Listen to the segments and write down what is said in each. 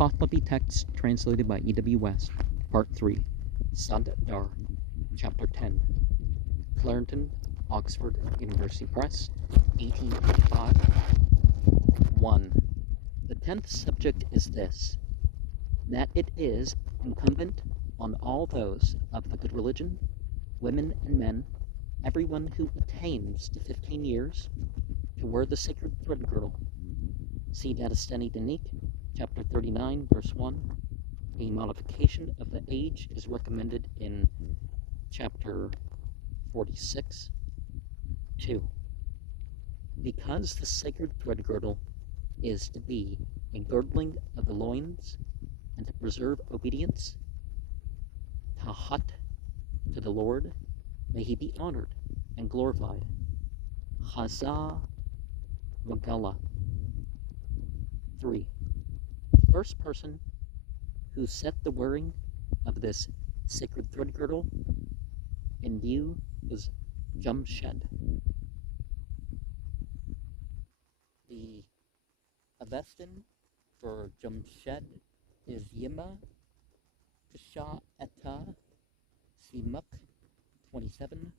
Pahlavi text translated by E.W. West, Part 3, Sad Dar, Chapter 10, Clarendon, Oxford University Press, 1885. 1. The 10th subject is this, that it is incumbent on all those of the good religion, women and men, everyone who attains to 15 years, to wear the sacred thread girdle. See Dadastani Danik, Chapter 39, verse 1. A modification of the age is recommended in Chapter 46. 2. Because the sacred thread girdle is to be a girdling of the loins and to preserve obedience, Tahat, to the Lord, may he be honored and glorified. Chazah Vagala. 3. The first person who set the wearing of this sacred thread girdle in view was Jamshed. The Avestan for Jamshed is Yima Kasha Eta Simuk 27,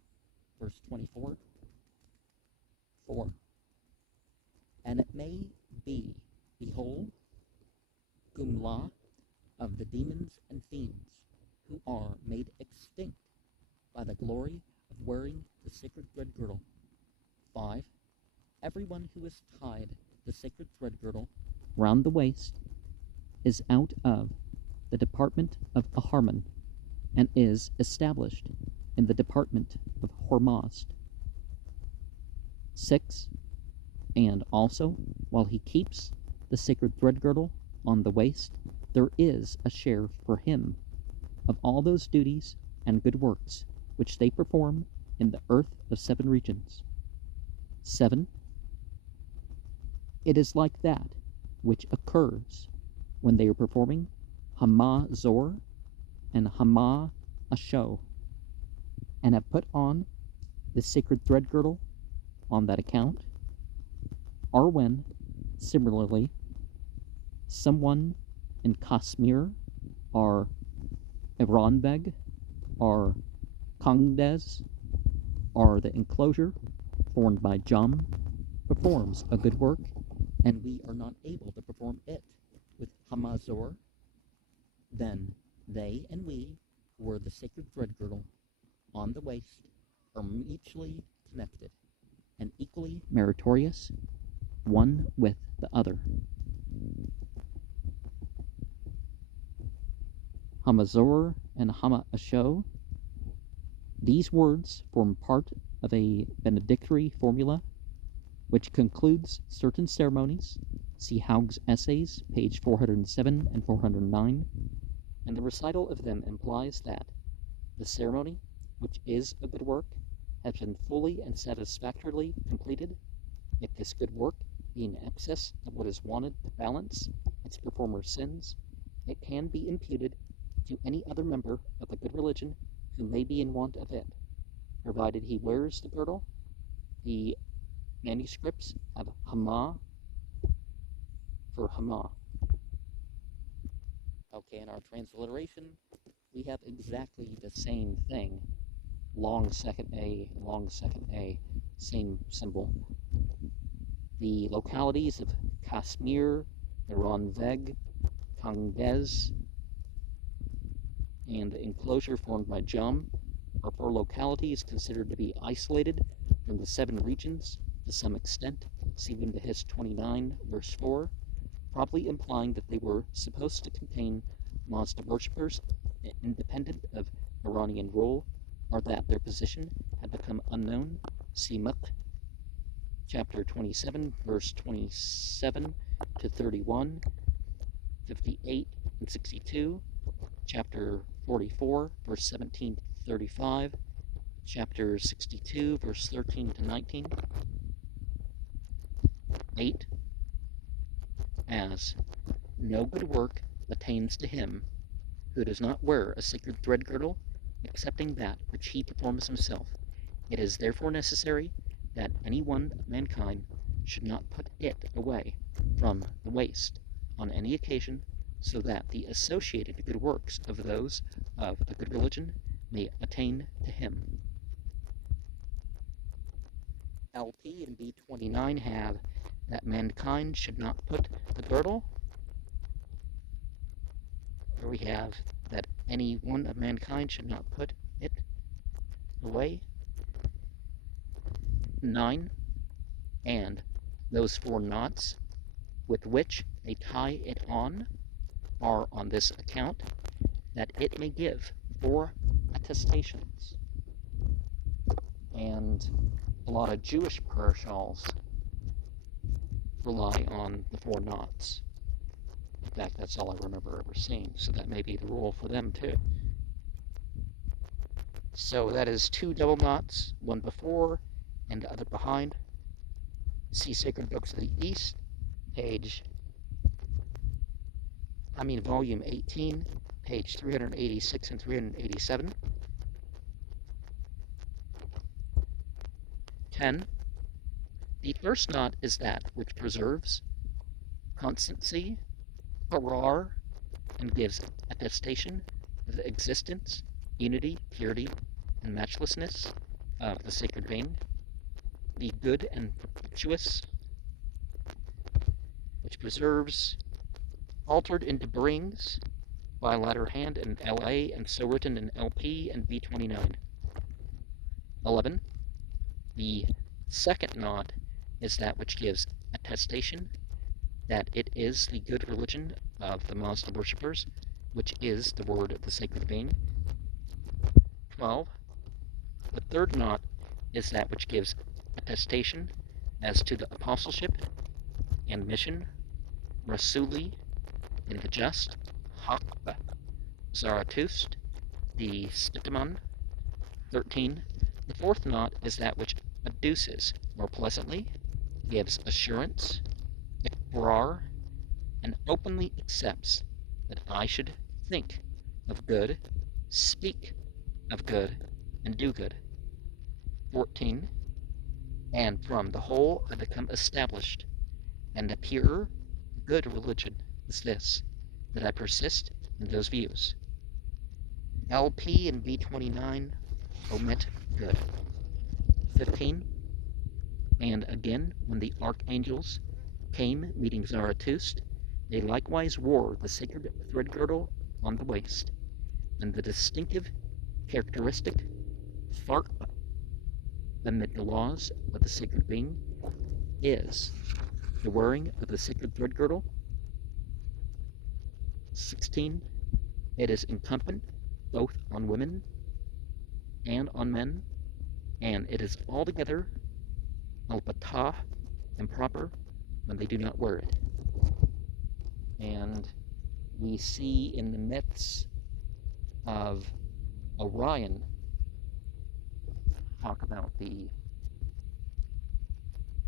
verse 24. 4. And it may be, behold, Gumla of the demons and fiends, who are made extinct by the glory of wearing the sacred thread girdle. 5. Everyone who is tied the sacred thread girdle round the waist is out of the department of Aharman, and is established in the department of Hormazd. 6. And also, while he keeps the sacred thread girdle on the waist, there is a share for him of all those duties and good works which they perform in the earth of 7 regions. 7. It is like that which occurs when they are performing Hama Zor and Hama Asho, and have put on the sacred thread girdle on that account, or when, similarly, someone in Kashmir, or Iranbeg, or Kangdes, or the enclosure formed by Jam, performs a good work, and we are not able to perform it with Hamazor, then they and we, who wear the sacred thread girdle on the waist, are mutually connected and equally meritorious, one with the other. Hamazor and Hama Asho. These words form part of a benedictory formula which concludes certain ceremonies. See Haug's Essays, page 407 and 409, and the recital of them implies that the ceremony, which is a good work, has been fully and satisfactorily completed. If this good work be in excess of what is wanted to balance its performer's sins, it can be imputed to any other member of the good religion who may be in want of it, provided he wears the girdle. The manuscripts have Hama for Hama. Okay, in our transliteration, we have exactly the same thing. Long second A, same symbol. The localities of Kashmir, Iranveg, Kangdes, and the enclosure formed by Jam are for localities considered to be isolated from the 7 regions to some extent, see Vindahis 29, verse 4, probably implying that they were supposed to contain Mazda worshippers independent of Iranian rule, or that their position had become unknown. See Muk, chapter 27, verse 27 to 31, 58 and 62, chapter 44, verse 17 to 35, chapter 62, verse 13 to 19. 8. As no good work attains to him who does not wear a sacred thread girdle, excepting that which he performs himself. It is therefore necessary that any one of mankind should not put it away from the waist on any occasion, so that the associated good works of those of a good religion may attain to him. LP and B29 have that mankind should not put the girdle. Here we have that any one of mankind should not put it away. 9. And those 4 knots with which they tie it on are on this account, that it may give 4 attestations. And a lot of Jewish prayer shawls rely on the 4 knots. In fact, that's all I remember ever seeing, so that may be the rule for them too. So that is 2 double knots, one before and the other behind. See Sacred Books of the East, volume 18, page 386 and 387. 10. The first knot is that which preserves constancy, harar, and gives attestation of the existence, unity, purity, and matchlessness of the sacred vein. The good and perpetuous, which preserves, altered into brings by latter hand in LA, and so written in LP and B29. 11. The second knot is that which gives attestation that it is the good religion of the Mazda worshippers, which is the word of the sacred vein. 12. The third knot is that which gives attestation as to the apostleship and mission, Rasuli, in the just, Hakba, Zarathustra, the Stitamon. 13. The fourth knot is that which adduces more pleasantly, gives assurance, ikrar, and openly accepts that I should think of good, speak of good, and do good. 14. And from the whole I become established, and a pure, good religion is this, that I persist in those views. LP and B29 omit good. 15. And again, when the archangels came meeting Zarathustra, they likewise wore the sacred thread girdle on the waist, and the distinctive characteristic fark amid the laws of the sacred being is the wearing of the sacred thread girdle. 16. It is incumbent both on women and on men, and it is altogether al-batah improper when they do not wear it. And we see in the myths of Orion talk about the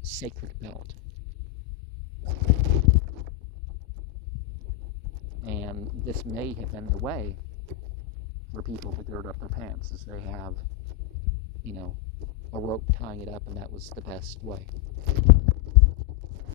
sacred belt. And this may have been the way for people to gird up their pants, as they have, a rope tying it up, and that was the best way.